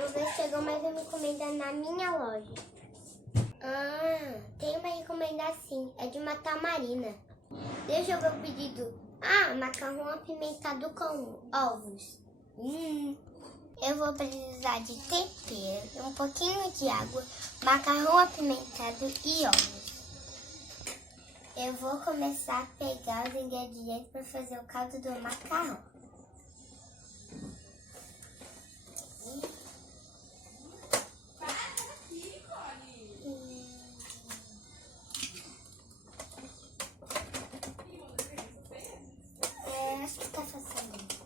vou ver se chegou mais uma encomenda na minha loja. Ah, tem uma encomenda sim. É de uma tamarina. Deixa eu ver o pedido. Ah, macarrão apimentado com ovos. Eu vou precisar de tempero, um pouquinho de água, macarrão apimentado e ovos. Eu vou começar a pegar os ingredientes para fazer o caldo do macarrão. Acho que tá fazendo.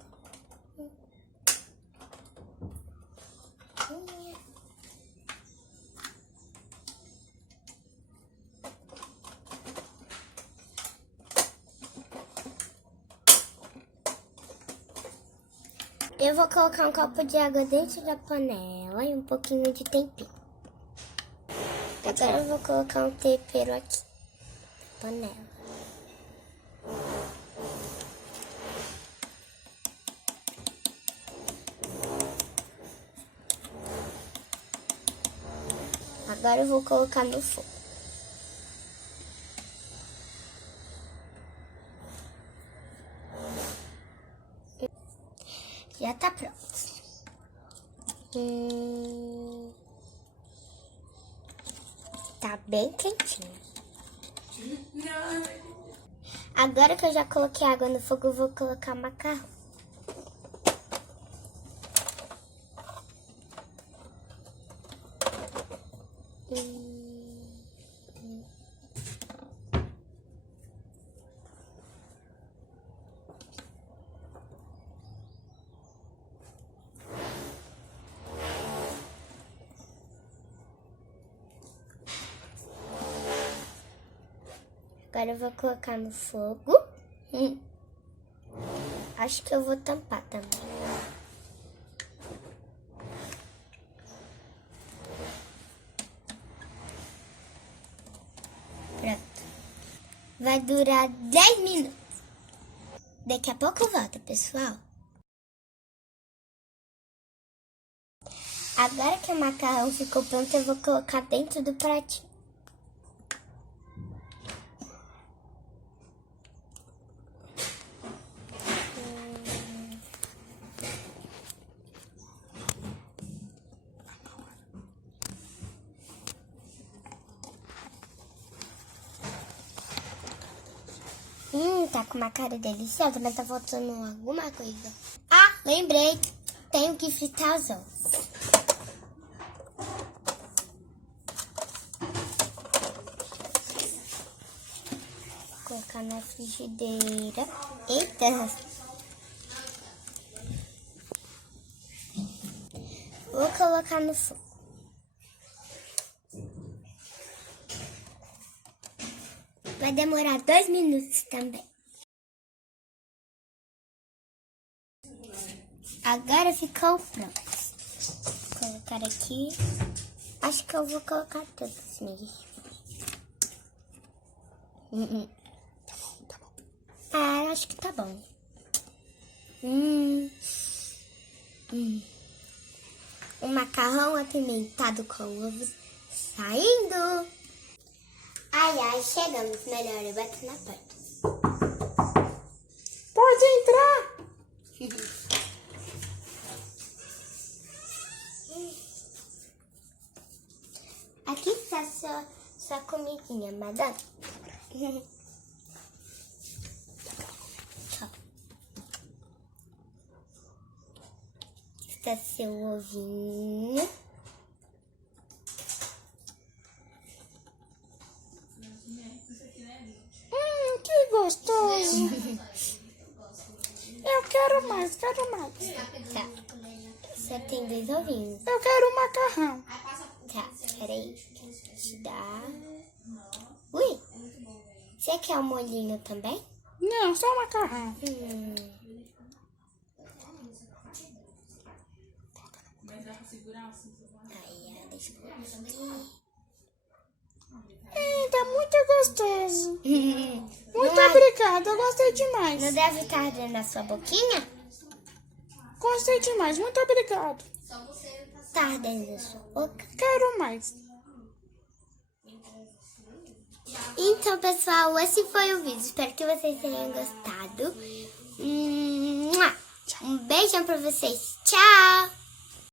Eu vou colocar um copo de água dentro da panela e um pouquinho de tempero. Agora eu vou colocar um tempero aqui na panela. Agora eu vou colocar no fogo. Já tá pronto. Tá bem quentinho. Agora que eu já coloquei água no fogo, eu vou colocar macarrão. Agora eu vou colocar no fogo. Acho que eu vou tampar também. Pronto. Vai durar 10 minutos. Daqui a pouco eu volto, pessoal. Agora que o macarrão ficou pronto, eu vou colocar dentro do pratinho. Tá com uma cara deliciosa, mas tá faltando alguma coisa. Ah, lembrei. Tenho que fritar os ovos. Vou colocar na frigideira. Eita! Vou colocar no fogo. Vai demorar 2 minutos também. Agora ficou pronto. Vou colocar aqui. Acho que eu vou colocar todos mesmo. Tá bom. Ah, acho que tá bom. Um macarrão apimentado com ovos saindo. Ai, chegamos. Melhor eu bater na porta. Pode entrar. Aqui está sua comidinha, madame. Está seu ovinho. Que gostoso. Eu quero mais, quero mais. Tá. Só tem 2 ovinhos. Eu quero macarrão. Tá, peraí. Deixa eu te dar. Ui! Você quer o molhinho também? Não, só macarrão. Aí, deixa eu ver. Tá muito gostoso. Muito obrigada, eu gostei demais. Não deve estar ardendo na sua boquinha? Gostei demais, muito obrigado. Só você tá tá dentro da sua boca? Quero mais. Então, pessoal, esse foi o vídeo. Espero que vocês tenham gostado. Um beijão pra vocês. Tchau!